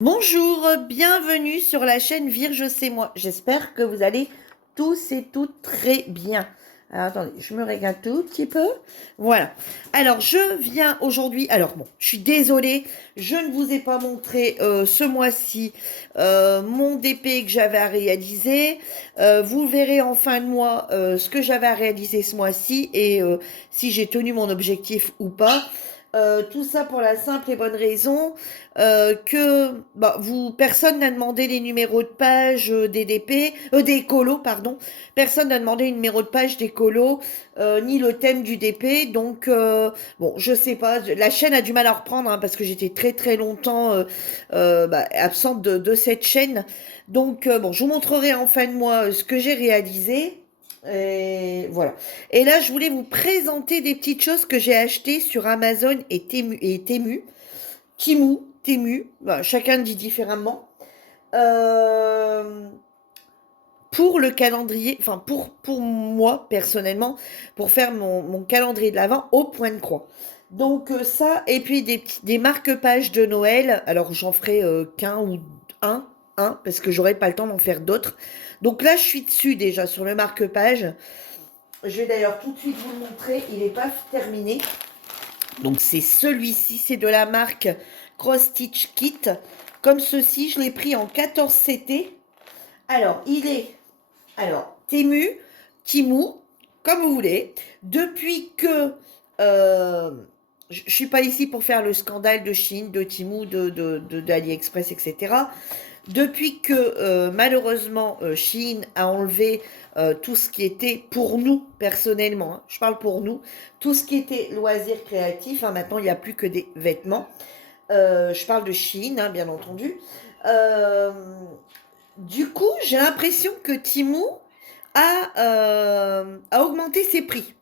Bonjour, bienvenue sur la chaîne Virge c'est moi. J'espère que vous allez tous et toutes très bien. Alors, attendez, je me régale tout petit peu. Voilà. Alors, je viens aujourd'hui. Alors, bon, je suis désolée, je ne vous ai pas montré ce mois-ci mon DP que j'avais à réaliser. Vous verrez en fin de mois ce que j'avais à réaliser ce mois-ci et si j'ai tenu mon objectif ou pas. Tout ça pour la simple et bonne raison que bah, personne n'a demandé les numéros de page des DP, des colos, pardon. Personne n'a demandé les numéros de page des colos, ni le thème du DP. Donc, bon, je sais pas, la chaîne a du mal à reprendre hein, parce que j'étais très très longtemps absente de cette chaîne. Donc, bon, je vous montrerai en fin de mois ce que j'ai réalisé. Et voilà. Et là, je voulais vous présenter des petites choses que j'ai achetées sur Amazon et Temu. Temu, bah, chacun dit différemment. Euh, pour le calendrier, enfin pour moi personnellement, pour faire mon calendrier de l'Avent au point de croix. Donc ça, et puis des marque-pages de Noël. Alors j'en ferai qu'un ou un, parce que j'aurai pas le temps d'en faire d'autres. Donc là, je suis dessus déjà sur le marque-page. Je vais d'ailleurs tout de suite vous le montrer. Il n'est pas terminé. Donc c'est celui-ci, c'est de la marque Cross Stitch Kit. Comme ceci, je l'ai pris en 14 CT. Alors, il est Temu, Timu, comme vous voulez. Depuis que je ne suis pas ici pour faire le scandale de Chine, de Timu, d'AliExpress, etc. Depuis que malheureusement Chine a enlevé tout ce qui était pour nous personnellement, hein, je parle pour nous, tout ce qui était loisirs créatifs, hein, maintenant il n'y a plus que des vêtements. Je parle de Chine, hein, bien entendu. Euh, du coup, j'ai l'impression que Temu a augmenté ses prix.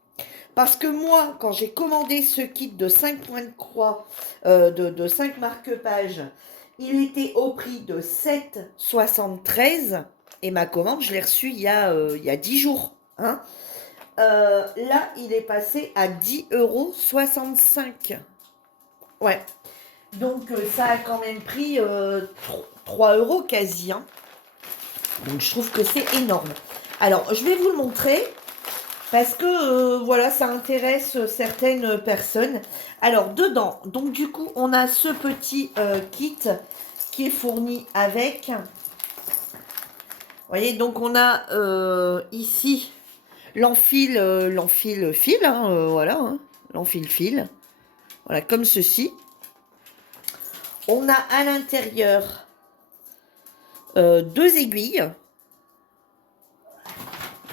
Parce que moi, quand j'ai commandé ce kit de 5 points de croix, de 5 marque-pages, il était au prix de 7,73 et ma commande, je l'ai reçue il y a 10 jours. Hein. Là, il est passé à 10,65 €. Ouais. Donc, ça a quand même pris 3 € quasi. Hein. Donc, je trouve que c'est énorme. Alors, je vais vous le montrer. Parce que voilà, ça intéresse certaines personnes. Alors dedans, donc du coup, on a ce petit kit qui est fourni avec. Vous voyez, donc on a ici l'enfile fil, hein, voilà, hein, l'enfile fil, voilà comme ceci. On a à l'intérieur deux aiguilles,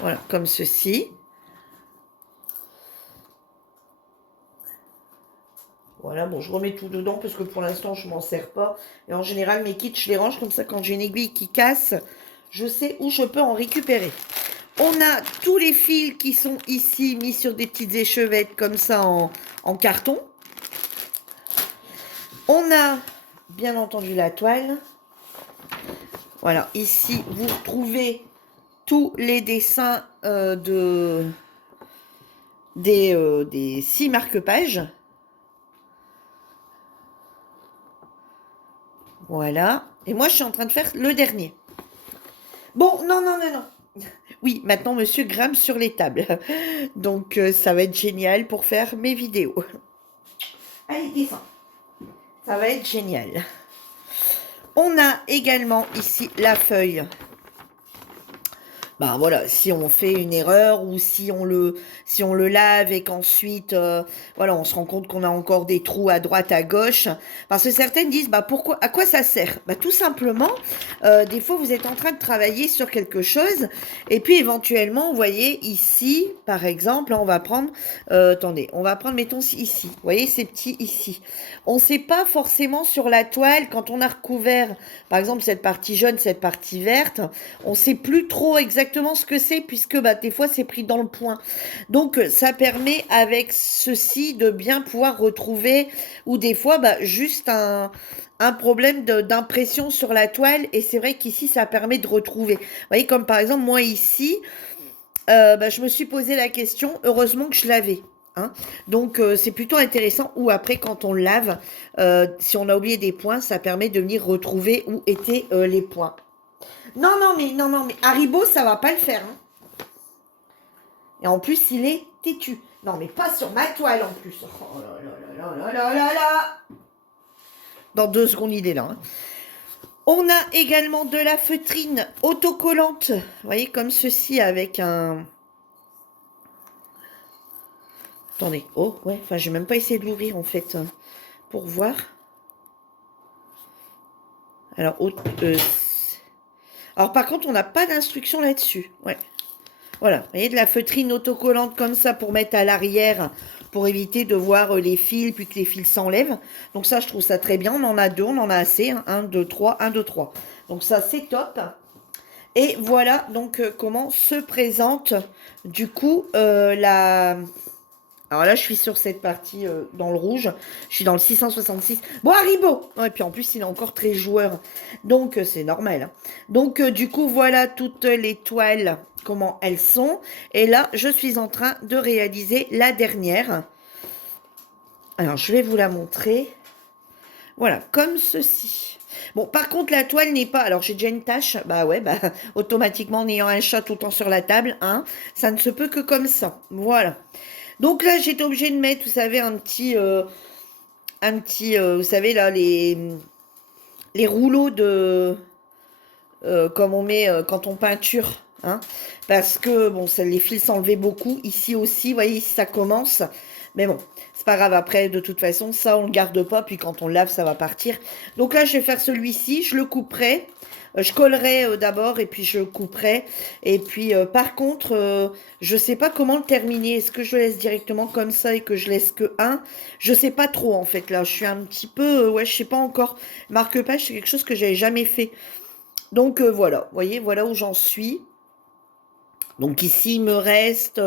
voilà comme ceci. Voilà, bon, je remets tout dedans parce que pour l'instant, je m'en sers pas. Et en général, mes kits, je les range comme ça. Quand j'ai une aiguille qui casse, je sais où je peux en récupérer. On a tous les fils qui sont ici mis sur des petites échevettes comme ça en carton. On a, bien entendu, la toile. Voilà, ici, vous trouvez tous les dessins des 6 marque-pages. Voilà. Et moi, je suis en train de faire le dernier. Bon, non. Oui, maintenant, monsieur grimpe sur les tables. Donc, ça va être génial pour faire mes vidéos. Allez, descends. Ça va être génial. On a également ici la feuille. Ben voilà, si on fait une erreur ou si on le lave et qu'ensuite, voilà, on se rend compte qu'on a encore des trous à droite, à gauche. Parce que certaines disent, bah pourquoi, à quoi ça sert? Bah tout simplement, des fois vous êtes en train de travailler sur quelque chose et puis éventuellement, vous voyez ici, par exemple, on va prendre, attendez, on va prendre, mettons ici, vous voyez ces petits ici. On ne sait pas forcément sur la toile quand on a recouvert, par exemple cette partie jaune, cette partie verte, on ne sait plus trop exactement ce que c'est puisque bah, des fois c'est pris dans le point. Donc ça permet avec ceci de bien pouvoir retrouver ou des fois bah, juste un problème d'impression sur la toile et c'est vrai qu'ici ça permet de retrouver. Vous voyez comme par exemple moi ici, bah, je me suis posé la question, heureusement que je l'avais. Hein. Donc, c'est plutôt intéressant. Ou après, quand on lave, si on a oublié des points, ça permet de venir retrouver où étaient les points. Non, non, mais Haribo, ça va pas le faire. Hein. Et en plus, il est têtu. Non, mais pas sur ma toile en plus. Oh là là là là là là là. Dans 2 secondes, il est là. Hein. On a également de la feutrine autocollante. Vous voyez, comme ceci avec un... Attendez. Oh, ouais. Enfin, je vais même pas essayer de l'ouvrir, en fait, pour voir. Alors, alors par contre, on n'a pas d'instruction là-dessus. Ouais. Voilà. Vous voyez, de la feutrine autocollante comme ça pour mettre à l'arrière, pour éviter de voir les fils, puis que les fils s'enlèvent. Donc ça, je trouve ça très bien. On en a 2, on en a assez. Hein. 1, 2, 3, 1, 2, 3. Donc ça, c'est top. Et voilà donc comment se présente du coup la... Alors là, je suis sur cette partie dans le rouge. Je suis dans le 666. Bon, Haribo. Et puis en plus, il est encore très joueur. Donc, c'est normal. Hein. Donc, du coup, voilà toutes les toiles, comment elles sont. Et là, je suis en train de réaliser la dernière. Alors, je vais vous la montrer. Voilà, comme ceci. Bon, par contre, la toile n'est pas... Alors, j'ai déjà une tâche. Bah ouais, bah, automatiquement, en ayant un chat tout le temps sur la table, hein, ça ne se peut que comme ça. Voilà. Donc là, j'étais obligée de mettre, vous savez, un petit, vous savez, là, les rouleaux de, comme on met quand on peinture, hein, parce que, bon, ça, les fils s'enlevaient beaucoup, ici aussi, vous voyez, ici, ça commence, mais bon, c'est pas grave, après, de toute façon, ça, on le garde pas, puis quand on le lave, ça va partir. Donc là, je vais faire celui-ci, je le couperai, je collerai d'abord et puis je couperai. Et puis par contre, je sais pas comment le terminer. Est-ce que je le laisse directement comme ça et que je laisse que un? Je sais pas trop en fait là. Je suis un petit peu, ouais, je sais pas encore. Marque-page, c'est quelque chose que j'avais jamais fait. Donc voilà, vous voyez, voilà où j'en suis. Donc ici, il me reste,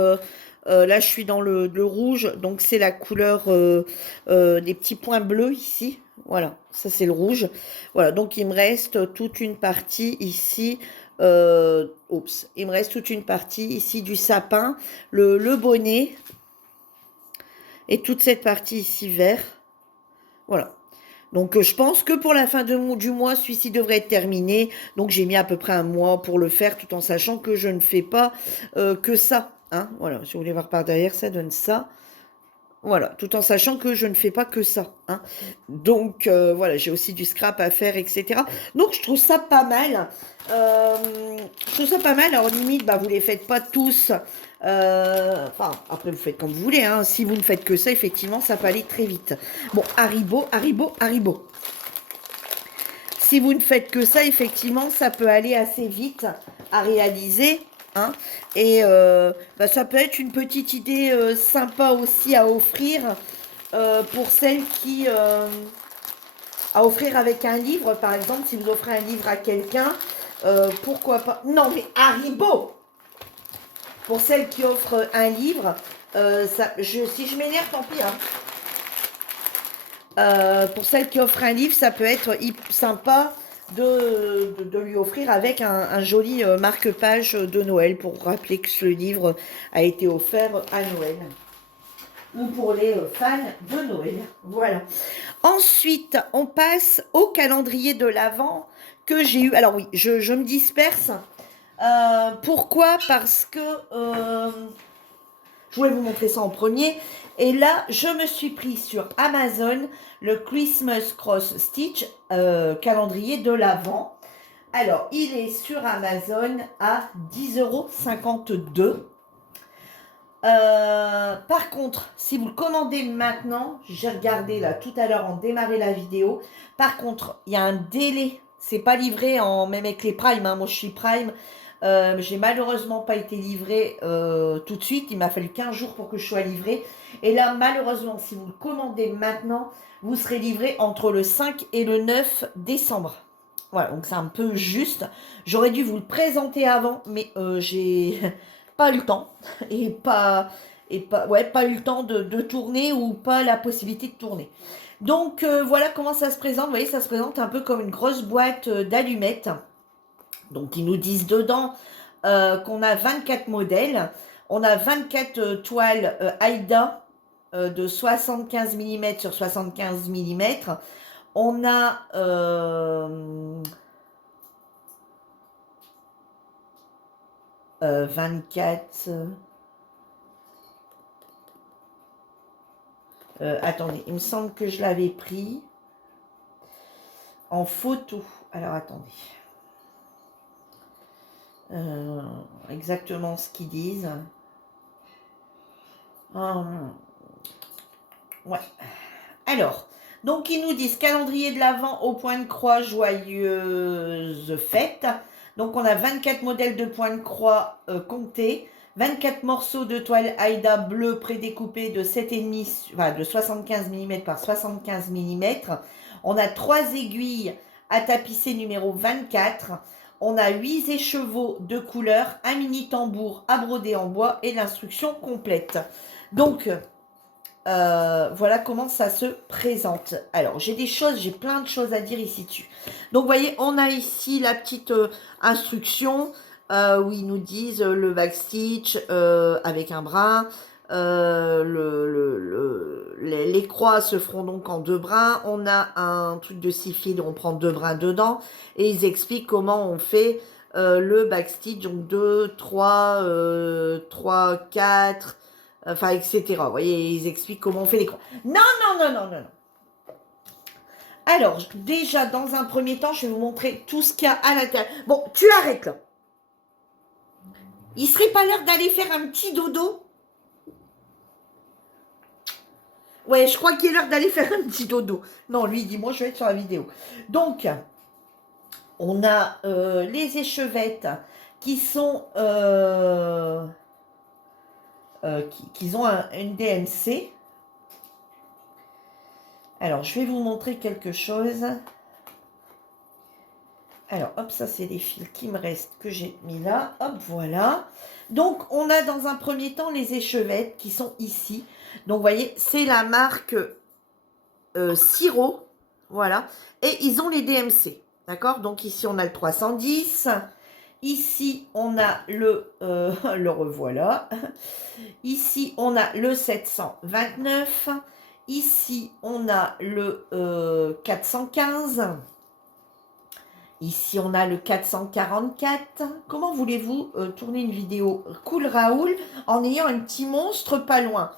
là je suis dans le rouge, donc c'est la couleur des petits points bleus ici. Voilà, ça c'est le rouge. Voilà, donc il me reste toute une partie ici. Oups, il me reste toute une partie ici du sapin, le bonnet et toute cette partie ici vert. Voilà. Donc, je pense que pour la fin du mois, celui-ci devrait être terminé. Donc, j'ai mis à peu près un mois pour le faire, tout en sachant que je ne fais pas que ça. Hein. Voilà, si vous voulez voir par derrière, ça donne ça. Voilà, tout en sachant que je ne fais pas que ça. Hein. Donc, voilà, j'ai aussi du scrap à faire, etc. Donc, je trouve ça pas mal. Je trouve ça pas mal. Alors, limite, bah, vous les faites pas tous. Enfin, après, vous faites comme vous voulez. Hein. Si vous ne faites que ça, effectivement, ça peut aller très vite. Bon, Haribo, Haribo, Haribo. Si vous ne faites que ça, effectivement, ça peut aller assez vite à réaliser. Hein. Et bah, ça peut être une petite idée sympa aussi à offrir pour celles qui... à offrir avec un livre, par exemple, si vous offrez un livre à quelqu'un, pourquoi pas... Non, mais Haribo! Pour celles qui offrent un livre, si je m'énerve, tant pis. Hein. Pour celles qui offrent un livre, ça peut être sympa de lui offrir avec un joli marque-page de Noël pour rappeler que ce livre a été offert à Noël. Ou pour les fans de Noël. Voilà. Ensuite, on passe au calendrier de l'Avent que j'ai eu. Alors oui, je me disperse. Pourquoi? Parce que je voulais vous montrer ça en premier. Et là, je me suis pris sur Amazon le Christmas Cross Stitch calendrier de l'Avent. Alors, il est sur Amazon à 10,52 €. Par contre, si vous le commandez maintenant, j'ai regardé là tout à l'heure, on démarrait la vidéo. Par contre, il y a un délai. C'est pas livré même avec les Prime. Hein. Moi, je suis Prime. J'ai malheureusement pas été livré tout de suite. Il m'a fallu 15 jours pour que je sois livré. Et là, malheureusement, si vous le commandez maintenant, vous serez livré entre le 5 et le 9 décembre. Voilà, donc c'est un peu juste. J'aurais dû vous le présenter avant, mais j'ai pas eu le temps. Pas eu le temps de tourner ou pas la possibilité de tourner. Donc, voilà comment ça se présente. Vous voyez, ça se présente un peu comme une grosse boîte d'allumettes. Donc, ils nous disent dedans qu'on a 24 modèles. On a 24 toiles Aïda de 75 mm sur 75 mm. On a 24... attendez, il me semble que je l'avais pris en photo. Alors, attendez. Exactement ce qu'ils disent. Ouais. Alors, donc ils nous disent calendrier de l'Avent au point de croix, joyeuse fête. Donc on a 24 modèles de point de croix comptés, 24 morceaux de toile Aïda bleu prédécoupé de 7,5, enfin de 75 mm par 75 mm. On a 3 aiguilles à tapisser numéro 24. On a 8 écheveaux de couleur, un mini tambour à broder en bois et l'instruction complète. Donc, voilà comment ça se présente. Alors, j'ai plein de choses à dire ici dessus. Donc, vous voyez, on a ici la petite instruction où ils nous disent le backstitch avec un brin. Les croix se feront donc en 2 brins. On a un truc de 6 fils, on prend 2 brins dedans. Et ils expliquent comment on fait le backstitch. Donc 2, 3, 4... Enfin, etc. Vous voyez, ils expliquent comment on fait les croix. Non, non, non, non, non, non. Alors, déjà, dans un premier temps, je vais vous montrer tout ce qu'il y a à l'intérieur. Bon, tu arrêtes là. Il serait pas l'heure d'aller faire un petit dodo? Ouais, je crois qu'il est l'heure d'aller faire un petit dodo. Non, lui, il dit, moi, je vais être sur la vidéo. Donc, on a les échevettes qui sont... qui ont une DMC. Alors, je vais vous montrer quelque chose. Alors, hop, ça, c'est les fils qui me restent, que j'ai mis là. Hop, voilà. Donc, on a dans un premier temps les échevettes qui sont ici. Donc, vous voyez, c'est la marque Siro. Voilà. Et ils ont les DMC. D'accord? Donc, ici, on a le 310. Ici, on a le revoilà. Ici, on a le 729. Ici, on a le 415. Ici, on a le 444. Comment voulez-vous tourner une vidéo Cool Raoul en ayant un petit monstre pas loin?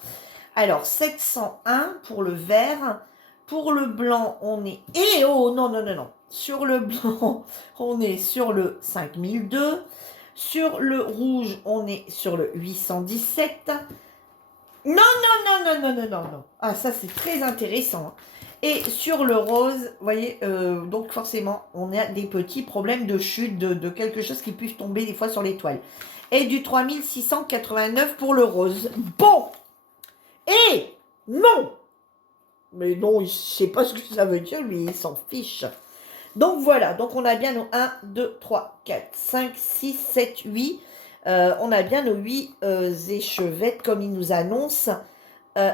Alors, 701 pour le vert. Pour le blanc, on est... Eh oh, non, non, non, non. Sur le blanc, on est sur le 5002. Sur le rouge, on est sur le 817. Non, non, non, non, non, non, non, non. Ah, ça, c'est très intéressant. Et sur le rose, vous voyez, donc forcément, on a des petits problèmes de chute, de quelque chose qui puisse tomber des fois sur les toiles. Et du 3689 pour le rose. Bon. Et non. Mais non, il ne sait pas ce que ça veut dire, lui, il s'en fiche. Donc voilà, donc on a bien nos 1, 2, 3, 4, 5, 6, 7, 8. On a bien nos 8 échevettes comme il nous annonce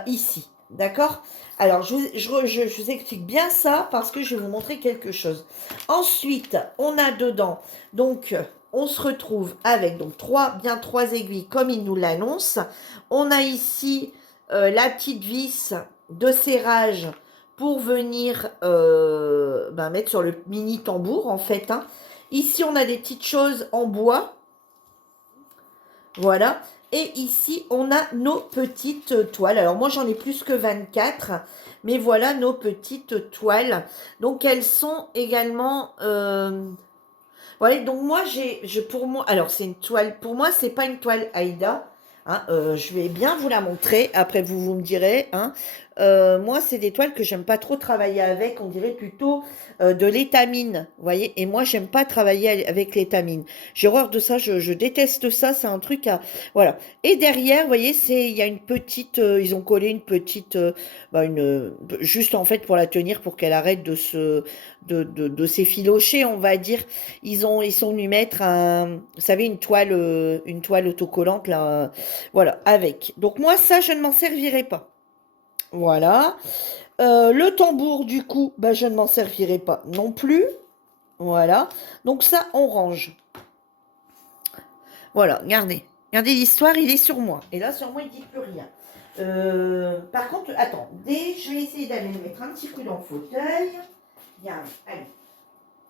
ici. D'accord? Alors, je vous explique bien ça parce que je vais vous montrer quelque chose. Ensuite, on a dedans, donc, on se retrouve avec donc bien trois aiguilles comme il nous l'annonce. On a ici la petite vis de serrage pour venir mettre sur le mini tambour, en fait. Hein. Ici, on a des petites choses en bois. Voilà. Et ici, on a nos petites toiles. Alors, moi, j'en ai plus que 24. Mais voilà nos petites toiles. Donc, elles sont également... Voilà. Donc, moi, pour moi... Alors, c'est une toile... Pour moi, c'est pas une toile Aïda. Hein, je vais bien vous la montrer. Après, vous me direz. Hein. Moi, c'est des toiles que j'aime pas trop travailler avec. On dirait plutôt de l'étamine. Vous voyez. Et moi, j'aime pas travailler avec l'étamine. J'ai horreur de ça. Je déteste ça. C'est un truc à... Voilà. Et derrière, vous voyez, il y a une petite... ils ont collé une petite... juste en fait pour la tenir, pour qu'elle arrête de s'effilocher, on va dire. Ils sont venus mettre vous savez, une toile autocollante, là. Voilà, avec. Donc moi, ça, je ne m'en servirai pas. Voilà. Le tambour, du coup, je ne m'en servirai pas non plus. Voilà. Donc ça, on range. Voilà, regardez. Regardez l'histoire, il est sur moi. Et là, sur moi, il ne dit plus rien. Par contre, attendez, je vais essayer d'aller me mettre un petit coup dans le fauteuil. Bien, allez.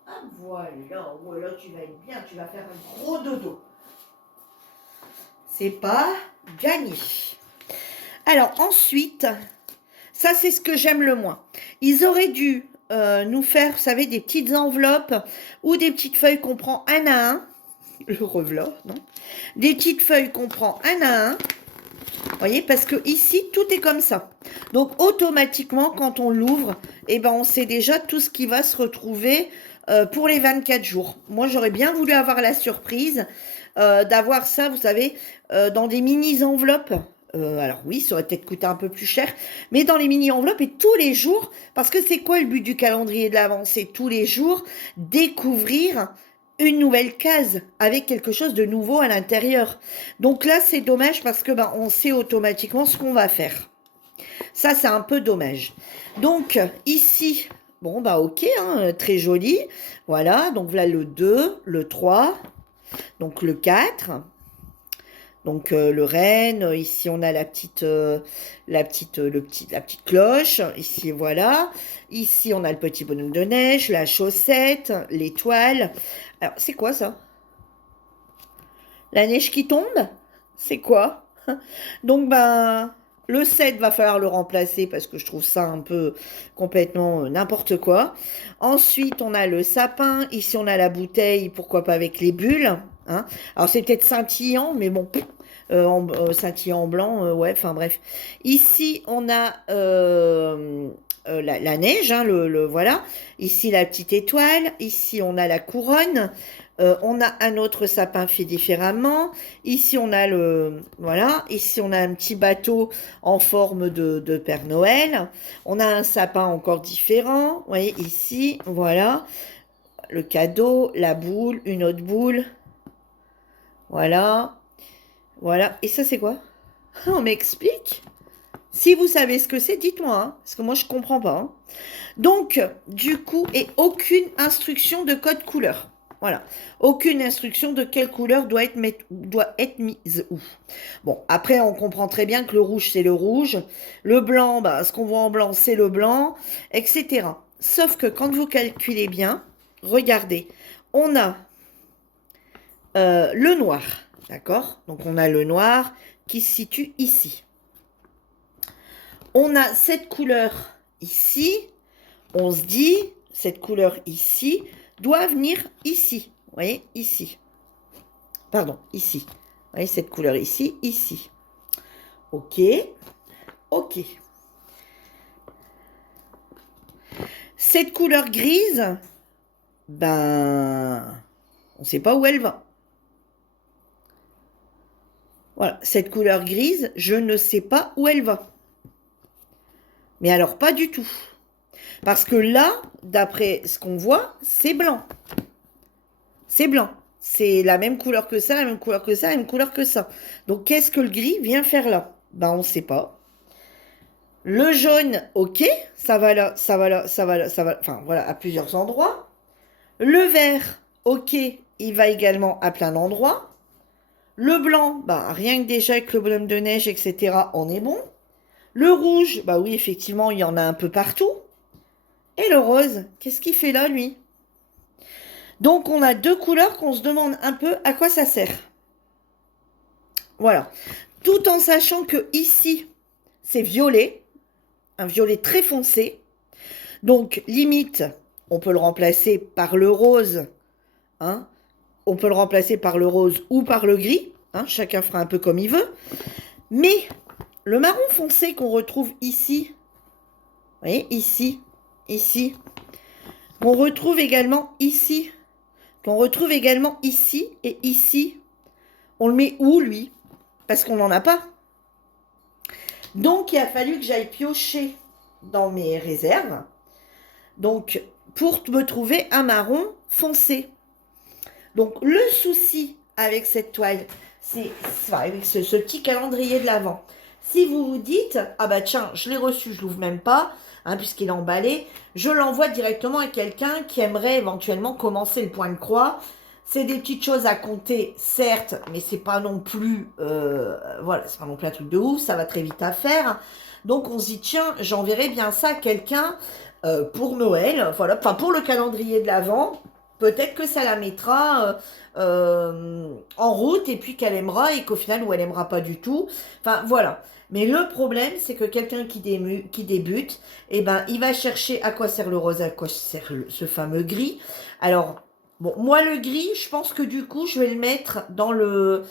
Ah, voilà, voilà, tu vas être bien, tu vas faire un gros dodo. C'est pas gagné. Alors, ensuite, ça, c'est ce que j'aime le moins. Ils auraient dû nous faire, vous savez, des petites enveloppes ou des petites feuilles qu'on prend un à un. Le revelot, non? Des petites feuilles qu'on prend un à un. Vous voyez, parce que ici, tout est comme ça. Donc, automatiquement, quand on l'ouvre, eh ben, on sait déjà tout ce qui va se retrouver pour les 24 jours. Moi, j'aurais bien voulu avoir la surprise d'avoir ça, vous savez, dans des mini-enveloppes. Alors oui, ça aurait peut-être coûté un peu plus cher, mais dans les mini-enveloppes et tous les jours, parce que c'est quoi le but du calendrier de l'Avent? C'est tous les jours découvrir une nouvelle case avec quelque chose de nouveau à l'intérieur. Donc là, c'est dommage parce que on sait automatiquement ce qu'on va faire. Ça, c'est un peu dommage. Donc ici, bon ok, hein, très joli. Voilà, donc voilà le 2, le 3, donc le 4. Donc le renne, ici on a la petite cloche, ici voilà. Ici on a le petit bonhomme de neige, la chaussette, l'étoile. Alors c'est quoi ça? La neige qui tombe? C'est quoi? Donc le 7 va falloir le remplacer parce que je trouve ça un peu complètement n'importe quoi. Ensuite on a le sapin, ici on a la bouteille, pourquoi pas avec les bulles, hein. Alors c'est peut-être scintillant, mais bon, scintillant en blanc, ouais, enfin bref. Ici, on a la neige, hein, voilà. Ici, la petite étoile. Ici, on a la couronne. On a un autre sapin fait différemment. Ici, on a voilà. Ici, on a un petit bateau en forme de Père Noël. On a un sapin encore différent. Vous voyez, ici, voilà. Le cadeau, la boule, une autre boule. Voilà. Voilà. Et ça, c'est quoi? On m'explique? Si vous savez ce que c'est, dites-moi, hein, parce que moi, je comprends pas, hein. Donc, du coup, et aucune instruction de code couleur. Voilà. Aucune instruction de quelle couleur doit être mise où. Bon, après, on comprend très bien que le rouge, c'est le rouge. Le blanc, ce qu'on voit en blanc, c'est le blanc, etc. Sauf que quand vous calculez bien, regardez, on a le noir. D'accord? Donc, on a le noir qui se situe ici. On a cette couleur ici. On se dit, cette couleur ici doit venir ici. Vous voyez? Ici. Pardon, ici. Vous voyez, cette couleur ici, ici. Ok. Ok. Cette couleur grise, on ne sait pas où elle va. Voilà, cette couleur grise, je ne sais pas où elle va. Mais alors, pas du tout. Parce que là, d'après ce qu'on voit, c'est blanc. C'est blanc. C'est la même couleur que ça, la même couleur que ça, la même couleur que ça. Donc, qu'est-ce que le gris vient faire là? On ne sait pas. Le jaune, ok, ça va là, ça va là, ça va là, ça va. Enfin, voilà, à plusieurs endroits. Le vert, ok, il va également à plein d'endroits. Le blanc, rien que déjà avec le bonhomme de neige, etc., on est bon. Le rouge, oui, effectivement, il y en a un peu partout. Et le rose, qu'est-ce qu'il fait là, lui? Donc, on a deux couleurs qu'on se demande un peu à quoi ça sert. Voilà. Tout en sachant que ici, c'est violet. Un violet très foncé. Donc, limite, on peut le remplacer par le rose. Hein. On peut le remplacer par le rose ou par le gris. Hein. Chacun fera un peu comme il veut. Mais le marron foncé qu'on retrouve ici, vous voyez, ici, ici, qu'on retrouve également ici, qu'on retrouve également ici et ici, on le met où, lui? Parce qu'on n'en a pas. Donc, il a fallu que j'aille piocher dans mes réserves. Donc, pour me trouver un marron foncé. Donc, le souci avec cette toile, c'est avec ce petit calendrier de l'Avent. Si vous vous dites, ah tiens, je l'ai reçu, je l'ouvre même pas, hein, puisqu'il est emballé, je l'envoie directement à quelqu'un qui aimerait éventuellement commencer le point de croix. C'est des petites choses à compter, certes, mais c'est pas non plus, voilà, c'est pas non plus un truc de ouf, ça va très vite à faire. Donc on se dit, tiens, j'enverrai bien ça à quelqu'un pour Noël, voilà, enfin pour le calendrier de l'Avent. Peut-être que ça la mettra en route et puis qu'elle aimera et qu'au final, ou elle aimera pas du tout. Enfin voilà. Mais le problème, c'est que quelqu'un qui débute, eh ben, il va chercher à quoi sert le rose, à quoi sert ce fameux gris. Alors, bon, moi, le gris, je pense que du coup, je vais le mettre dans le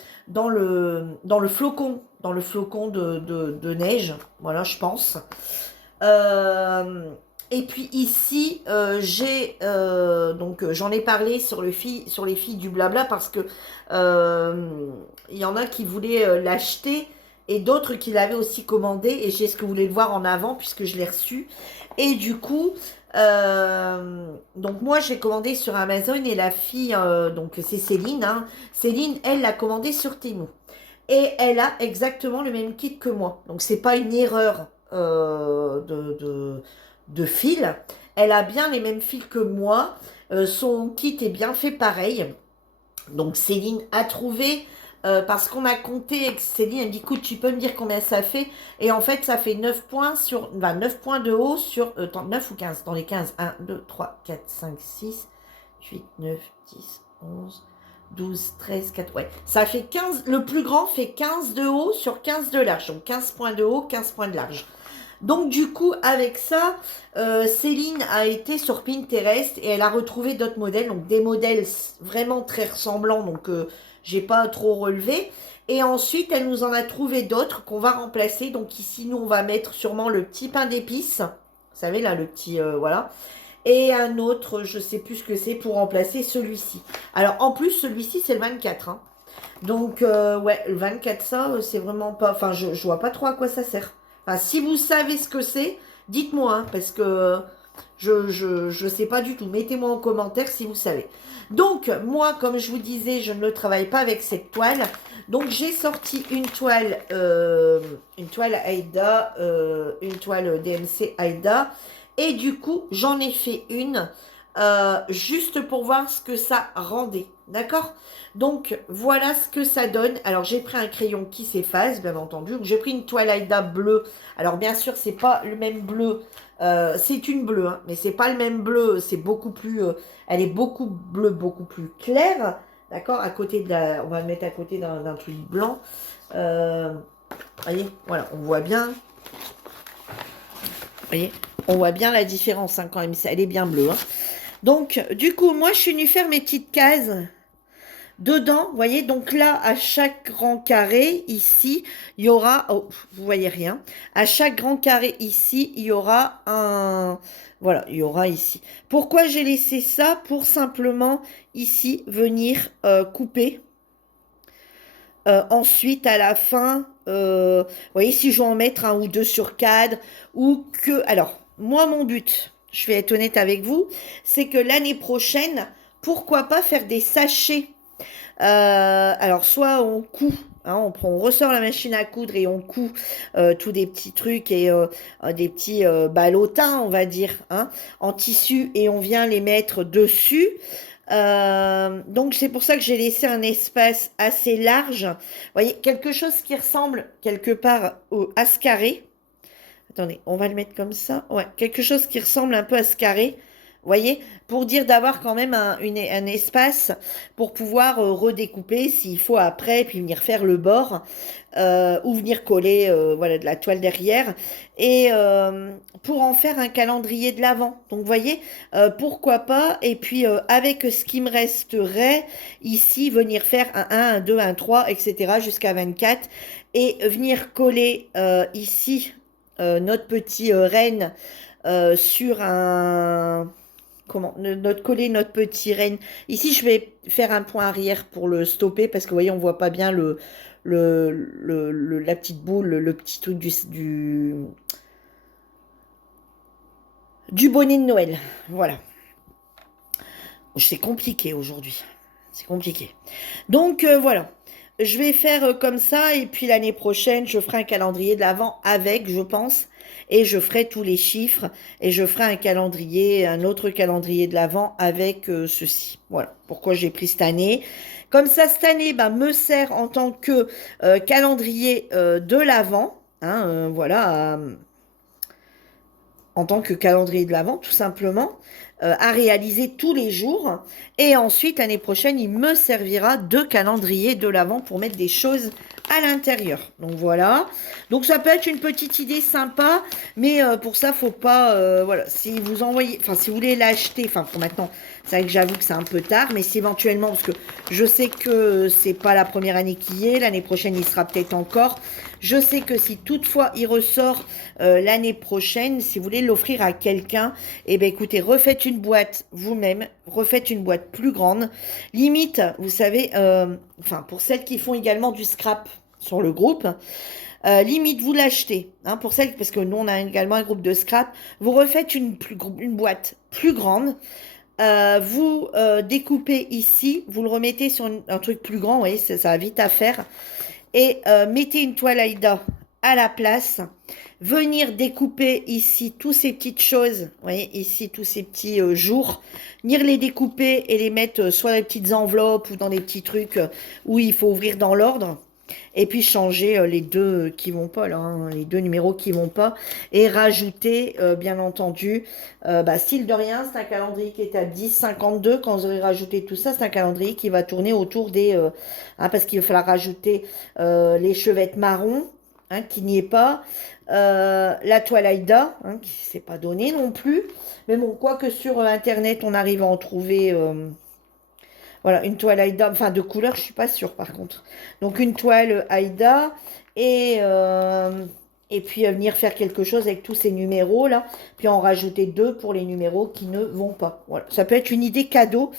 flocon, de neige. Voilà, je pense. Euh, et puis ici, j'en ai parlé sur les filles du blabla parce que il y en a qui voulaient l'acheter et d'autres qui l'avaient aussi commandé et j'ai ce que vous voulez le voir en avant puisque je l'ai reçu. Et du coup, donc moi j'ai commandé sur Amazon et la fille, donc c'est Céline, hein. Céline, elle l'a commandé sur Temu. Et elle a exactement le même kit que moi. Donc c'est pas une erreur de fil. Elle a bien les mêmes fils que moi. Son kit est bien fait pareil. Donc Céline a trouvé, parce qu'on a compté avec Céline, elle me dit, écoute, tu peux me dire combien ça fait? Et en fait, ça fait 9 points sur, 9 points de haut sur, 9 ou 15, dans les 15, 1, 2, 3, 4, 5, 6, 8, 9, 10, 11, 12, 13, 4, ouais. Ça fait 15, le plus grand fait 15 de haut sur 15 de large. Donc 15 points de haut, 15 points de large. Donc du coup, avec ça, Céline a été sur Pinterest et elle a retrouvé d'autres modèles, donc des modèles vraiment très ressemblants, donc j'ai pas trop relevé. Et ensuite, elle nous en a trouvé d'autres qu'on va remplacer. Donc ici, nous, on va mettre sûrement le petit pain d'épices. Vous savez, là, le petit, voilà. Et un autre, je sais plus ce que c'est, pour remplacer celui-ci. Alors, en plus, celui-ci, c'est le 24, hein. Donc, ouais, le 24, ça, c'est vraiment pas... Enfin, je vois pas trop à quoi ça sert. Enfin, si vous savez ce que c'est, dites-moi, hein, parce que je sais pas du tout. Mettez-moi en commentaire si vous savez. Donc, moi, comme je vous disais, je ne travaille pas avec cette toile. Donc, j'ai sorti une toile Aïda, une toile DMC Aïda. Et du coup, j'en ai fait une juste pour voir ce que ça rendait. D'accord? Donc, voilà ce que ça donne. Alors, j'ai pris un crayon qui s'efface, bien entendu. J'ai pris une toile Aïda bleue. Alors, bien sûr, c'est pas le même bleu. C'est une bleue, hein, mais c'est pas le même bleu. C'est beaucoup plus... elle est beaucoup bleue, beaucoup plus claire. D'accord? À côté de la... On va le mettre à côté d'un truc blanc. Voyez? Voilà, on voit bien. Voyez? On voit bien la différence, hein, quand même. Elle est bien bleue, hein. Donc, du coup, moi, je suis venue faire mes petites cases dedans. Vous voyez, donc là, à chaque grand carré, ici, il y aura... Oh, vous voyez rien. À chaque grand carré, ici, il y aura un... Voilà, il y aura ici. Pourquoi j'ai laissé ça? Pour simplement, ici, venir couper. Ensuite, à la fin, vous voyez, si je veux en mettre un ou deux sur cadre, ou que... Alors, moi, mon but, je vais être honnête avec vous, c'est que l'année prochaine, pourquoi pas faire des sachets. Alors, soit on coud, hein, on ressort la machine à coudre et on coud tous des petits trucs et des petits ballotins, on va dire, hein, en tissu et on vient les mettre dessus. Donc c'est pour ça que j'ai laissé un espace assez large. Vous voyez, quelque chose qui ressemble quelque part à ce carré. Attendez, on va le mettre comme ça. Ouais, quelque chose qui ressemble un peu à ce carré. Vous voyez, pour dire d'avoir quand même un espace pour pouvoir redécouper s'il faut après, puis venir faire le bord ou venir coller voilà, de la toile derrière et pour en faire un calendrier de l'Avent. Donc, vous voyez, pourquoi pas. Et puis, avec ce qui me resterait ici, venir faire un 1, un 2, un 3, etc. jusqu'à 24 et venir coller ici notre petit renne sur un... Comment notre coller notre petit renne. Ici, je vais faire un point arrière pour le stopper parce que vous voyez, on voit pas bien la petite boule, le petit truc du bonnet de Noël. Voilà. C'est compliqué aujourd'hui. C'est compliqué. Donc, voilà. Je vais faire comme ça et puis l'année prochaine, je ferai un calendrier de l'Avent avec, je pense. et je ferai tous les chiffres et je ferai un calendrier, un autre calendrier de l'Avent avec ceci. Voilà pourquoi j'ai pris cette année. Comme ça, cette année bah, me sert en tant que calendrier de l'Avent. Hein, voilà, en tant que calendrier de l'Avent, tout simplement, à réaliser tous les jours. Et ensuite, l'année prochaine, il me servira de calendrier de l'Avent pour mettre des choses à l'intérieur. Donc voilà. Donc ça peut être une petite idée sympa, mais pour ça, faut pas, voilà, si vous envoyez, enfin, si vous voulez l'acheter, enfin, pour maintenant, c'est vrai que j'avoue que c'est un peu tard, mais si éventuellement, parce que je sais que c'est pas la première année qui y est, l'année prochaine, il sera peut-être encore. Je sais que si toutefois il ressort l'année prochaine, si vous voulez l'offrir à quelqu'un, eh bien écoutez, refaites une boîte vous-même, refaites une boîte plus grande. Limite, vous savez, enfin pour celles qui font également du scrap sur le groupe, limite vous l'achetez, hein, pour celles, parce que nous on a également un groupe de scrap, vous refaites une boîte plus grande. Vous découpez ici, vous le remettez sur un truc plus grand, vous voyez, ça va vite à faire et mettez une toile Aïda à la place. Venir découper ici toutes ces petites choses, vous voyez, ici tous ces petits jours, venir les découper et les mettre soit dans les petites enveloppes ou dans des petits trucs où il faut ouvrir dans l'ordre. Et puis changer les deux qui vont pas là, hein, les deux numéros qui vont pas. Et rajouter, bien entendu, bah, style de rien, c'est un calendrier qui est à 10,52. Quand vous aurez rajouté tout ça, c'est un calendrier qui va tourner autour des... hein, parce qu'il va falloir rajouter les chevettes marron, hein, qui n'y est pas. La toile Aïda, hein, qui ne s'est pas donné non plus. Mais bon, quoique sur Internet, on arrive à en trouver... voilà, une toile Aïda, enfin de couleur, je suis pas sûre par contre. Donc une toile Aïda et puis venir faire quelque chose avec tous ces numéros là, puis en rajouter deux pour les numéros qui ne vont pas. Voilà, ça peut être une idée cadeau.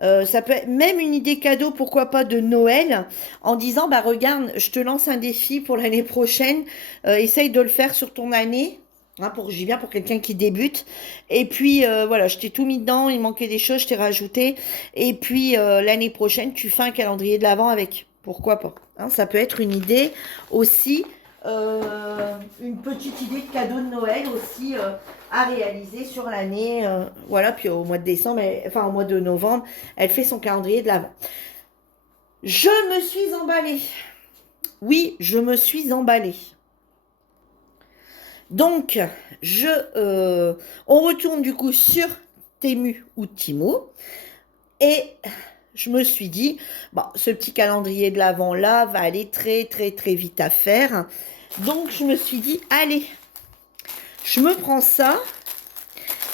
Ça peut être même une idée cadeau, pourquoi pas de Noël, en disant bah regarde, je te lance un défi pour l'année prochaine, essaye de le faire sur ton année. Hein, j'y viens pour quelqu'un qui débute. Et puis voilà, je t'ai tout mis dedans, il manquait des choses, je t'ai rajouté. Et puis l'année prochaine, tu fais un calendrier de l'Avent avec. Pourquoi pas? Hein, ça peut être une idée aussi, une petite idée de cadeau de Noël aussi à réaliser sur l'année. Voilà, puis au mois de décembre, enfin au mois de novembre, elle fait son calendrier de l'Avent. Je me suis emballée. Oui, je me suis emballée. Donc, on retourne du coup sur Temu ou Temu. Et je me suis dit, bon, ce petit calendrier de l'Avent là va aller très très très vite à faire. Donc, je me suis dit, allez, je me prends ça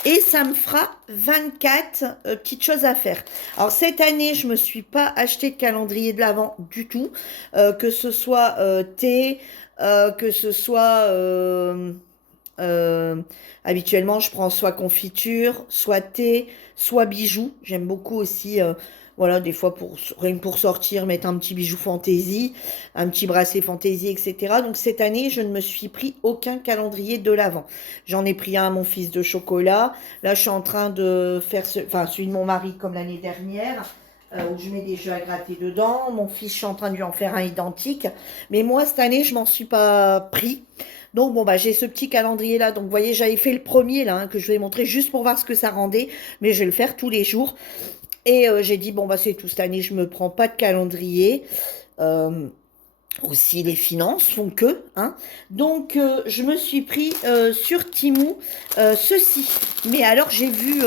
et ça me fera 24 petites choses à faire. Alors, cette année, je ne me suis pas acheté de calendrier de l'Avent du tout. Que ce soit thé, que ce soit... habituellement, je prends soit confiture, soit thé, soit bijoux. J'aime beaucoup aussi, voilà, des fois rien que pour sortir, mettre un petit bijou fantaisie, un petit bracelet fantaisie, etc. Donc cette année, je ne me suis pris aucun calendrier de l'Avent. J'en ai pris un à mon fils de chocolat. Là, je suis en train de faire, enfin, celui de mon mari comme l'année dernière. Où je mets des jeux à gratter dedans. Mon fils, je suis en train de lui en faire un identique. Mais moi, cette année, je m'en suis pas pris. Donc, bon, bah, j'ai ce petit calendrier-là. Donc, vous voyez, j'avais fait le premier, là, hein, que je vais montrer juste pour voir ce que ça rendait. Mais je vais le faire tous les jours. Et j'ai dit, bon, bah, c'est tout. Cette année, je me prends pas de calendrier. Aussi, les finances font que, hein. Donc, je me suis pris sur Temu ceci. Mais alors, j'ai vu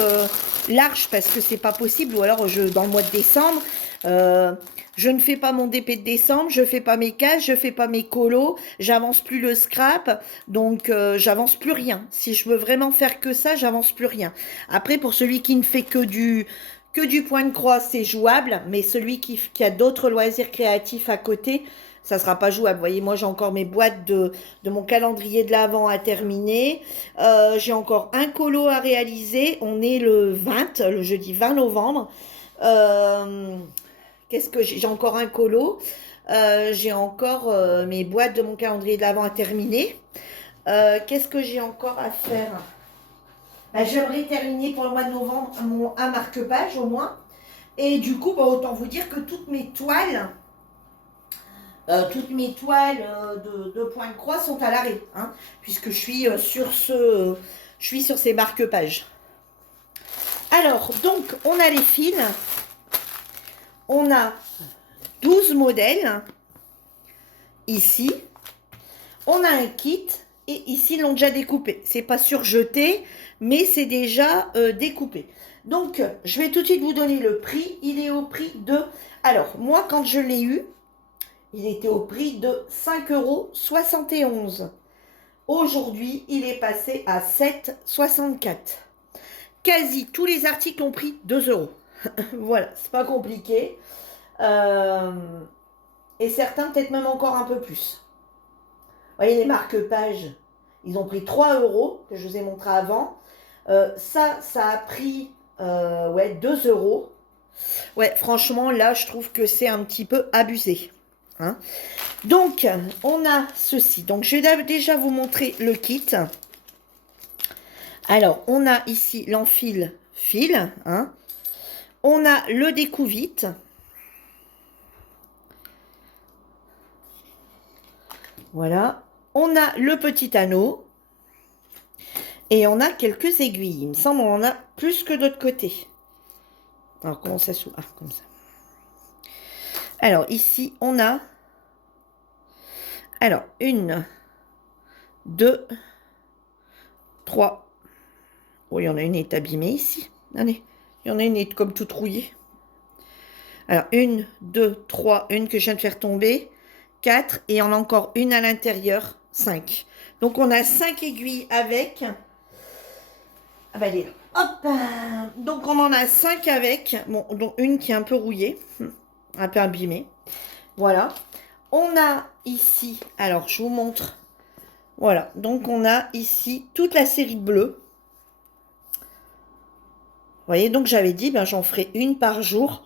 large parce que c'est pas possible. Ou alors, dans le mois de décembre, je ne fais pas mon DP de décembre, je fais pas mes cases, je fais pas mes colos, j'avance plus le scrap, donc j'avance plus rien. Si je veux vraiment faire que ça, j'avance plus rien. Après, pour celui qui ne fait que du point de croix, c'est jouable, mais celui qui a d'autres loisirs créatifs à côté, ça sera pas jouable. Vous voyez, moi j'ai encore mes boîtes de mon calendrier de l'Avent à terminer. J'ai encore un colo à réaliser. On est le jeudi 20 novembre. Qu'est-ce que j'ai encore un colo. J'ai encore mes boîtes de mon calendrier de l'Avent à terminer. Qu'est-ce que j'ai encore à faire? Ben, j'aimerais terminer pour le mois de novembre un marque-page au moins. Et du coup, bah, autant vous dire que toutes mes toiles Toutes mes toiles de point de croix sont à l'arrêt, hein, puisque je suis sur ces marque-pages. Alors, donc, on a les fils. On a 12 modèles, ici. On a un kit, et ici, ils l'ont déjà découpé. C'est pas surjeté, mais c'est déjà découpé. Donc, je vais tout de suite vous donner le prix. Il est au prix de... Alors, moi, quand je l'ai eu, il était au prix de 5,71 €. Aujourd'hui, il est passé à 7,64 €. Quasi tous les articles ont pris 2 €. Voilà, c'est pas compliqué. Et certains peut-être même encore un peu plus. Vous voyez les marque-pages, ils ont pris 3 € que je vous ai montré avant. Ça a pris ouais, 2 €. Ouais, franchement, là, je trouve que c'est un petit peu abusé. Hein. Donc, on a ceci. Donc, je vais déjà vous montrer le kit. Alors, on a ici l'enfil fil. Hein. On a le découvite. Voilà. On a le petit anneau. Et on a quelques aiguilles. Il me semble qu'on en a plus que d'autre côté. Alors, comment ça s'ouvre? Ah, comme ça. Alors, ici, on a... Alors, 1, 2, 3. Oh, il y en a une qui est abîmée ici. Allez, il y en a une qui est comme toute rouillée. Alors, 1, 2, 3, une que je viens de faire tomber. 4, et on a encore une à l'intérieur. 5. Donc, on a 5 aiguilles avec... Ah bah, elle est là. Hop. Donc, on en a 5 avec. Bon, dont une qui est un peu rouillée. Un peu abîmée. Voilà. On a ici... Alors, je vous montre... Voilà, donc on a ici toute la série bleue. Vous voyez, donc j'avais dit, ben, j'en ferai une par jour.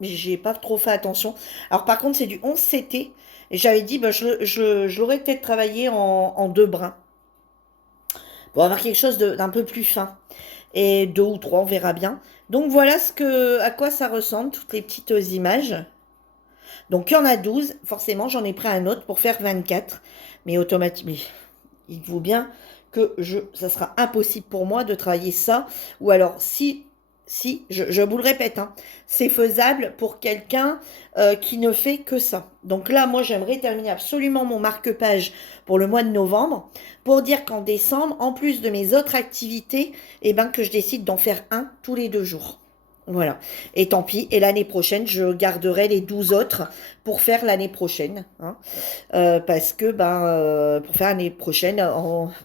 Mais j'ai pas trop fait attention. Alors par contre, c'est du 11 CT. Et j'avais dit, ben, je l'aurais peut-être travaillé en 2 brins. Pour avoir quelque chose d'un peu plus fin. Et 2 ou 3, on verra bien. Donc voilà à quoi ça ressemble, toutes les petites images. Donc il y en a 12. Forcément, j'en ai pris un autre pour faire 24. Mais automatiquement, il vaut bien que ça sera impossible pour moi de travailler ça. Ou alors, si je vous le répète, hein, c'est faisable pour quelqu'un qui ne fait que ça. Donc là, moi, j'aimerais terminer absolument mon marque-page pour le mois de novembre, pour dire qu'en décembre, en plus de mes autres activités, eh ben, que je décide d'en faire un tous les 2 jours. Voilà. Et tant pis. Et l'année prochaine, je garderai les 12 autres pour faire l'année prochaine. Hein. Parce que, pour faire l'année prochaine,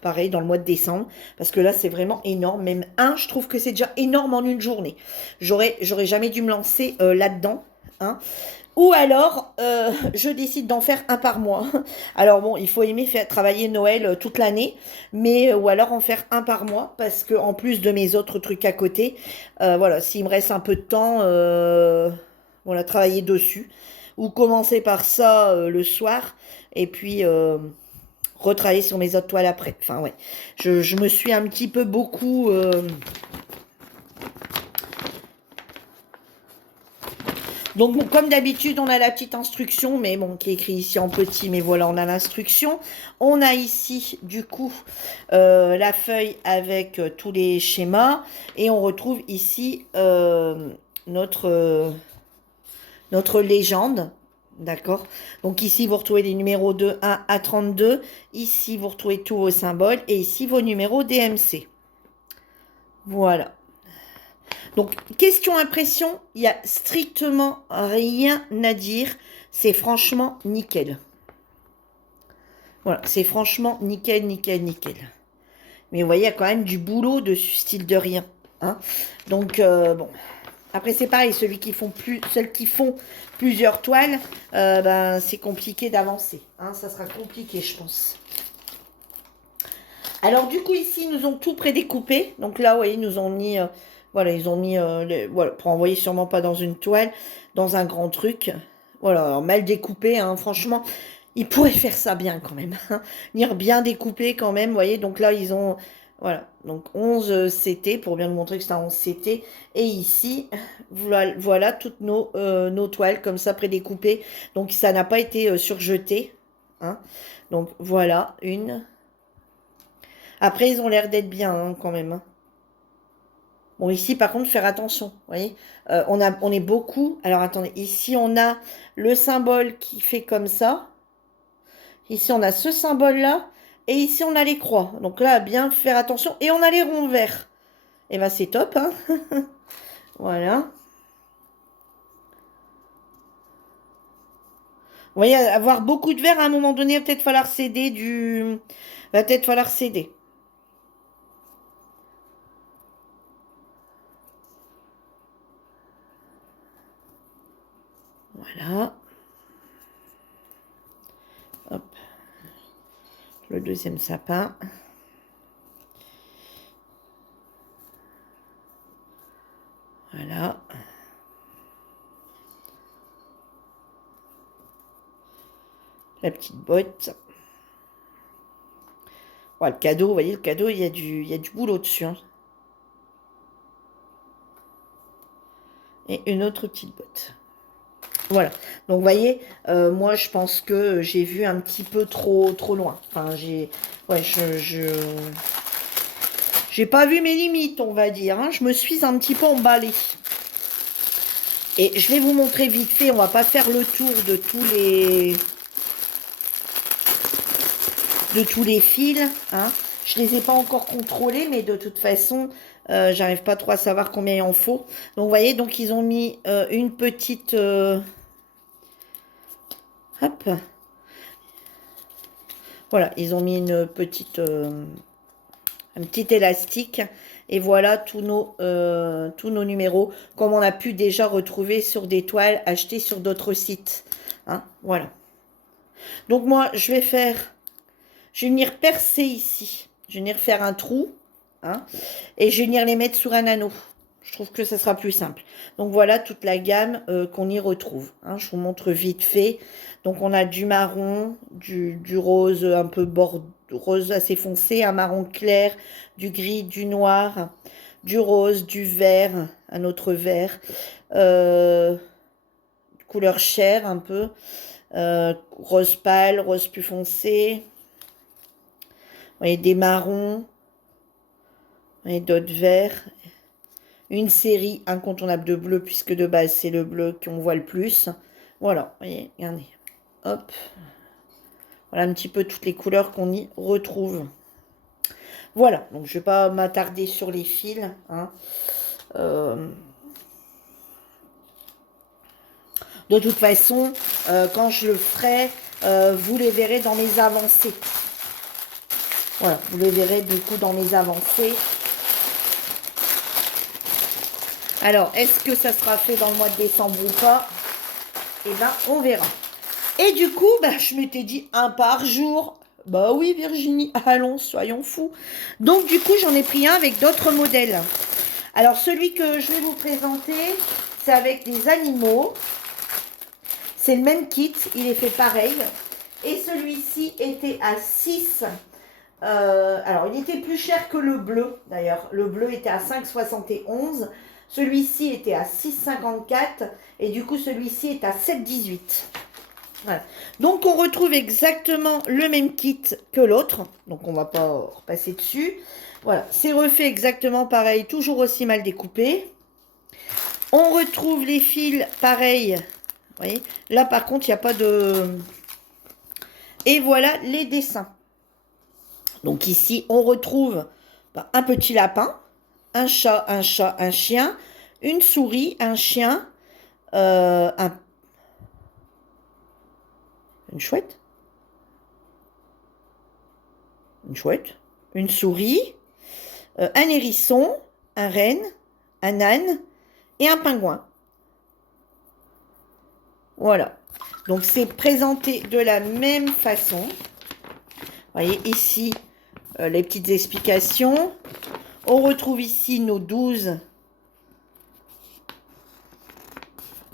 pareil, dans le mois de décembre. Parce que là, c'est vraiment énorme. Même un, je trouve que c'est déjà énorme en une journée. J'aurais jamais dû me lancer là-dedans. Hein. Ou alors, je décide d'en faire un par mois. Alors bon, il faut aimer travailler Noël toute l'année, mais ou alors en faire un par mois, parce que en plus de mes autres trucs à côté, voilà, s'il me reste un peu de temps, voilà, travailler dessus. Ou commencer par ça le soir, et puis retravailler sur mes autres toiles après. Enfin ouais, je me suis un petit peu beaucoup... Donc, bon, comme d'habitude, on a la petite instruction, mais bon, qui est écrit ici en petit, mais voilà, on a l'instruction. On a ici, du coup, la feuille avec tous les schémas. Et on retrouve ici notre légende. D'accord? Donc ici, vous retrouvez les numéros de 1 à 32. Ici, vous retrouvez tous vos symboles. Et ici, vos numéros DMC. Voilà. Donc, question impression, il n'y a strictement rien à dire. C'est franchement nickel. Voilà, c'est franchement nickel, nickel, nickel. Mais vous voyez, il y a quand même du boulot dessus, style de rien. Hein. Donc, bon. Après, c'est pareil, ceux qui font plusieurs toiles, c'est compliqué d'avancer. Hein. Ça sera compliqué, je pense. Alors, du coup, ici, ils nous ont tout prédécoupé. Donc là, vous voyez, ils nous ont mis... voilà, ils ont mis, voilà, pour envoyer sûrement pas dans une toile, dans un grand truc. Voilà, alors mal découpé, hein, franchement, ils pourraient faire ça bien quand même. Venir bien découpé quand même, vous voyez. Donc là, ils ont, Voilà, donc 11 CT, pour bien vous montrer que c'est un 11 CT. Et ici, voilà toutes nos toiles, comme ça, prédécoupées. Donc, ça n'a pas été surjeté. Hein. Donc, voilà, une. Après, ils ont l'air d'être bien, hein, quand même. Hein. Bon, ici, par contre, faire attention. Vous voyez, on est beaucoup. Alors, attendez. Ici, on a le symbole qui fait comme ça. Ici, on a ce symbole-là. Et ici, on a les croix. Donc là, bien faire attention. Et on a les ronds verts. Et ben, c'est top. Hein. Voilà. Vous voyez, avoir beaucoup de verres, à un moment donné, il va peut-être falloir céder du... Va peut-être falloir céder. Voilà. Hop. Le deuxième sapin. Voilà. La petite botte. Voilà, le cadeau, vous voyez, le cadeau, il y a du boulot dessus. Hein. Et une autre petite botte. Voilà. Donc, vous voyez, moi, je pense que j'ai vu un petit peu trop loin. Enfin, ouais, j'ai pas vu mes limites, on va dire. Hein. Je me suis un petit peu emballée. Et je vais vous montrer vite fait. On va pas faire le tour de tous les fils. Hein. Je les ai pas encore contrôlés, mais de toute façon, j'arrive pas trop à savoir combien il en faut. Donc, vous voyez, donc ils ont mis une petite... hop. Voilà, ils ont mis une petite... un petit élastique. Et voilà tous nos numéros, comme on a pu déjà retrouver sur des toiles achetées sur d'autres sites. Hein, voilà. Donc moi, je vais venir percer ici. Je vais venir faire un trou. Hein, et je vais venir les mettre sur un anneau. Je trouve que ça sera plus simple. Donc voilà toute la gamme qu'on y retrouve. Hein, je vous montre vite fait. Donc on a du marron, du rose un peu rose assez foncé, un marron clair, du gris, du noir, du rose, du vert, un autre vert, couleur chair un peu, rose pâle, rose plus foncé, vous voyez, des marrons, et d'autres verts. Une série incontournable de bleu, puisque de base, c'est le bleu qu'on voit le plus. Voilà, vous voyez, regardez. Hop. Voilà un petit peu toutes les couleurs qu'on y retrouve. Voilà, donc je ne vais pas m'attarder sur les fils. Hein. De toute façon, quand je le ferai, vous les verrez dans mes avancées. Voilà, vous les verrez du coup dans mes avancées. Alors, est-ce que ça sera fait dans le mois de décembre ou pas? Eh bien, on verra. Et du coup, bah, je m'étais dit un par jour. Bah oui, Virginie, allons, soyons fous. Donc, du coup, j'en ai pris un avec d'autres modèles. Alors, celui que je vais vous présenter, c'est avec des animaux. C'est le même kit, il est fait pareil. Et celui-ci était à 6. Alors, il était plus cher que le bleu, d'ailleurs. Le bleu était à 5,71. Celui-ci était à 6,54. Et du coup, celui-ci est à 7,18. Voilà. Donc, on retrouve exactement le même kit que l'autre. Donc, on ne va pas repasser dessus. Voilà, c'est refait exactement pareil, toujours aussi mal découpé. On retrouve les fils pareils. Vous voyez, là, par contre, il n'y a pas de... Et voilà les dessins. Donc, ici, on retrouve un petit lapin, un chat, un chien, une souris, un chien, une chouette, une souris, un hérisson, un renne, un âne et un pingouin. Voilà. Donc, c'est présenté de la même façon. Vous voyez ici les petites explications. On retrouve ici nos 12.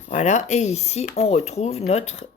Voilà. Et ici, on retrouve notre...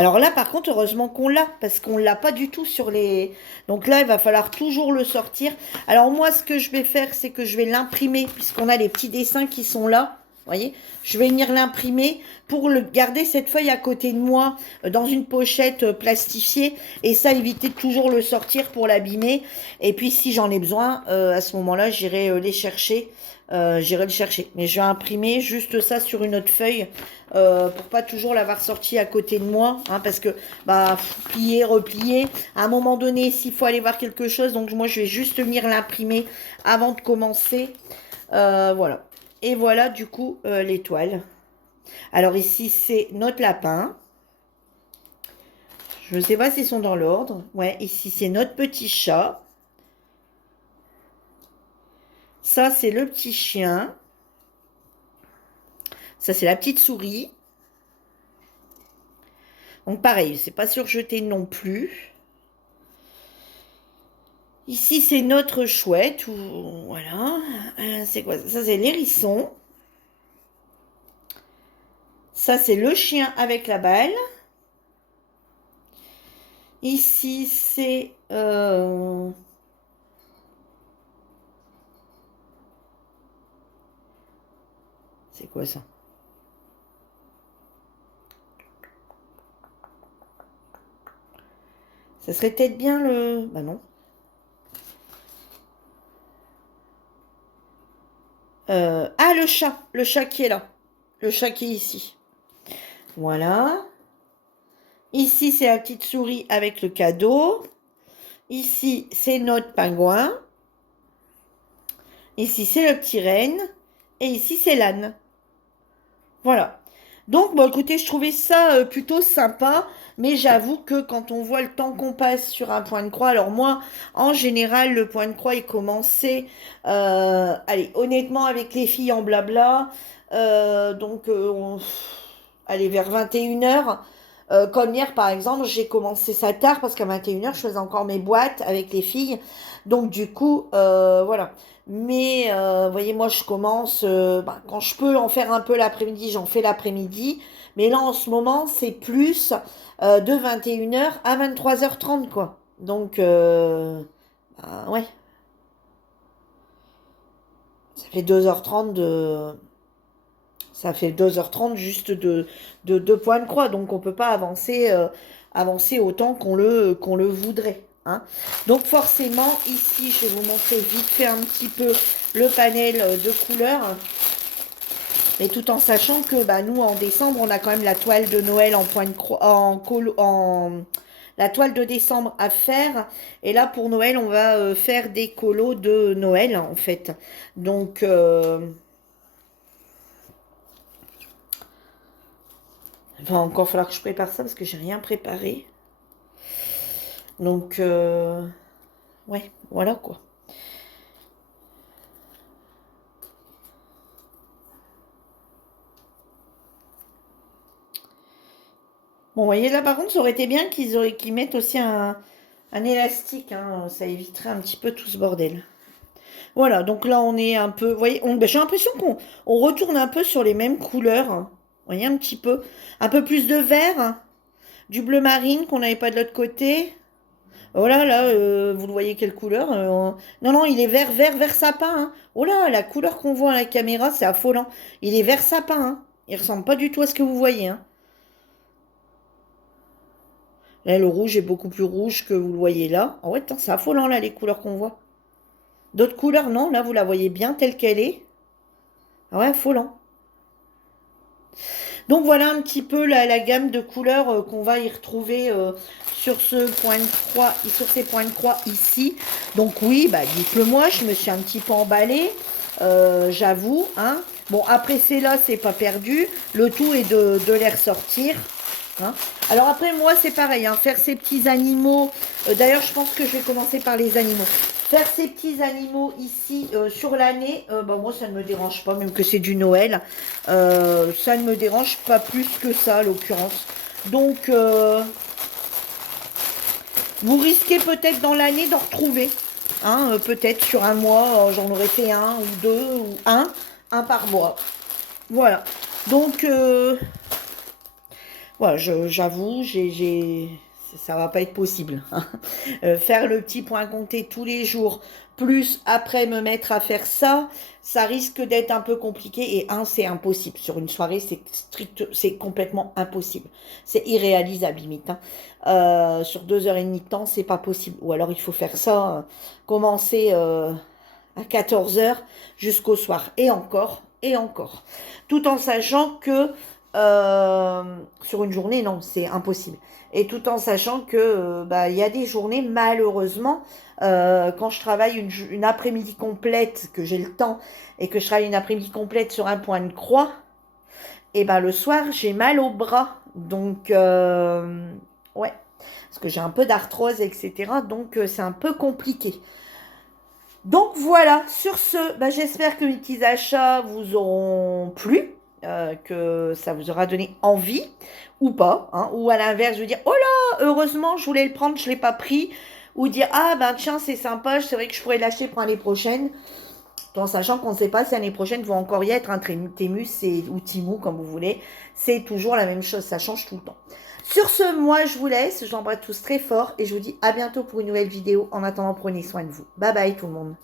Alors là, par contre, heureusement qu'on l'a, parce qu'on l'a pas du tout sur les... Donc là, il va falloir toujours le sortir. Alors moi, ce que je vais faire, c'est que je vais l'imprimer, puisqu'on a les petits dessins qui sont là. Vous voyez, je vais venir l'imprimer pour garder cette feuille à côté de moi dans une pochette plastifiée et ça éviter de toujours le sortir pour l'abîmer. Et puis si j'en ai besoin, à ce moment-là, j'irai les chercher. J'irai le chercher. Mais je vais imprimer juste ça sur une autre feuille pour pas toujours l'avoir sorti à côté de moi. Hein, parce que bah plier, replier. À un moment donné, s'il faut aller voir quelque chose, donc moi je vais juste venir l'imprimer avant de commencer. Voilà. Et voilà du coup l'étoile. Alors ici c'est notre lapin. Je ne sais pas s'ils sont dans l'ordre. Ouais, ici c'est notre petit chat. Ça c'est le petit chien. Ça c'est la petite souris. Donc pareil, c'est pas surjeté non plus. Ici c'est notre chouette. Voilà. C'est quoi ça? Ça c'est l'hérisson. Ça, c'est le chien avec la balle. Ici, c'est... C'est quoi ça? Ça serait peut-être bien le... Bah non. Ah, le chat. Le chat qui est là. Le chat qui est ici. Voilà. Ici, c'est la petite souris avec le cadeau. Ici, c'est notre pingouin. Ici, c'est le petit renne. Et ici, c'est l'âne. Voilà. Donc, bon, écoutez, je trouvais ça plutôt sympa. Mais j'avoue que quand on voit le temps qu'on passe sur un point de croix, alors moi, en général, le point de croix est commencé, allez, honnêtement, avec les filles en blabla. Donc, allez, vers 21h. Comme hier, par exemple, j'ai commencé ça tard parce qu'à 21h, je faisais encore mes boîtes avec les filles. Donc, du coup, voilà. Mais, vous voyez, moi, je commence, bah, quand je peux en faire un peu l'après-midi, j'en fais l'après-midi. Mais là, en ce moment, c'est plus de 21h à 23h30, quoi. Donc, bah, ouais, ça fait 2h30 de... Ça fait 2h30 juste de point de croix. Donc, on peut pas avancer, avancer autant qu'on le voudrait. Hein. Donc, forcément, ici, je vais vous montrer vite fait un petit peu le panel de couleurs. Mais tout en sachant que bah, nous, en décembre, on a quand même la toile de Noël en point de croix, la toile de décembre à faire. Et là, pour Noël, on va faire des colos de Noël, en fait. Donc, il va encore falloir que je prépare ça parce que j'ai rien préparé. Donc, ouais, voilà quoi. Bon, vous voyez, là, par contre, ça aurait été bien qu'ils mettent aussi un élastique. Hein, ça éviterait un petit peu tout ce bordel. Voilà, donc là, on est un peu... Vous voyez, ben, j'ai l'impression qu'on retourne un peu sur les mêmes couleurs. Hein. Vous voyez, un petit peu. Un peu plus de vert, hein, du bleu marine qu'on n'avait pas de l'autre côté. Voilà, là, vous le voyez quelle couleur Non, non, il est vert, vert, vert sapin. Hein. Oh là, la couleur qu'on voit à la caméra, c'est affolant. Il est vert sapin. Hein. Il ressemble pas du tout à ce que vous voyez. Hein. Là, le rouge est beaucoup plus rouge que vous le voyez là. Ah ouais, attends, c'est affolant, là, les couleurs qu'on voit. D'autres couleurs, non. Là, vous la voyez bien telle qu'elle est. Ah ouais, affolant. Donc, voilà un petit peu la gamme de couleurs qu'on va y retrouver sur ce point de croix, sur ces points de croix ici. Donc, oui, bah, dites-le moi, je me suis un petit peu emballée, j'avoue. Hein. Bon, après, c'est là, c'est pas perdu. Le tout est de les ressortir. Hein. Alors après, moi, c'est pareil, hein, faire ces petits animaux. D'ailleurs, je pense que je vais commencer par les animaux. Faire ces petits animaux ici sur l'année, bah, moi, ça ne me dérange pas, même que c'est du Noël. Ça ne me dérange pas plus que ça, à l'occurrence. Donc, vous risquez peut-être dans l'année d'en retrouver. Hein, peut-être sur un mois, j'en aurais fait un ou deux, ou un par mois. Voilà. Donc... Voilà, j'avoue, ça va pas être possible, hein. Faire le petit point compté tous les jours, plus après me mettre à faire ça, ça risque d'être un peu compliqué. Et c'est impossible. Sur une soirée, c'est complètement impossible. C'est irréalisable limite, hein. Sur 2 heures et demie de temps, c'est pas possible. Ou alors il faut faire ça, commencer à 14 heures jusqu'au soir. Et encore, et encore. Tout en sachant que sur une journée, non, c'est impossible. Et tout en sachant que bah, il y a des journées, malheureusement, quand je travaille une après-midi complète, que j'ai le temps, et que je travaille une après-midi complète sur un point de croix, et ben le soir, j'ai mal au bras. Donc, ouais, parce que j'ai un peu d'arthrose, etc. Donc, c'est un peu compliqué. Donc voilà, sur ce, bah, j'espère que mes petits achats vous auront plu, que ça vous aura donné envie, ou pas, hein, ou à l'inverse, je veux dire, oh là, heureusement, je voulais le prendre, je ne l'ai pas pris, ou dire, ah ben tiens, c'est sympa, c'est vrai que je pourrais l'acheter pour l'année prochaine, tout en sachant qu'on ne sait pas si l'année prochaine va encore y être un Temu ou Temu, comme vous voulez, c'est toujours la même chose, ça change tout le temps. Sur ce, moi je vous laisse, j'embrasse tous très fort, et je vous dis à bientôt pour une nouvelle vidéo. En attendant, prenez soin de vous. Bye bye tout le monde.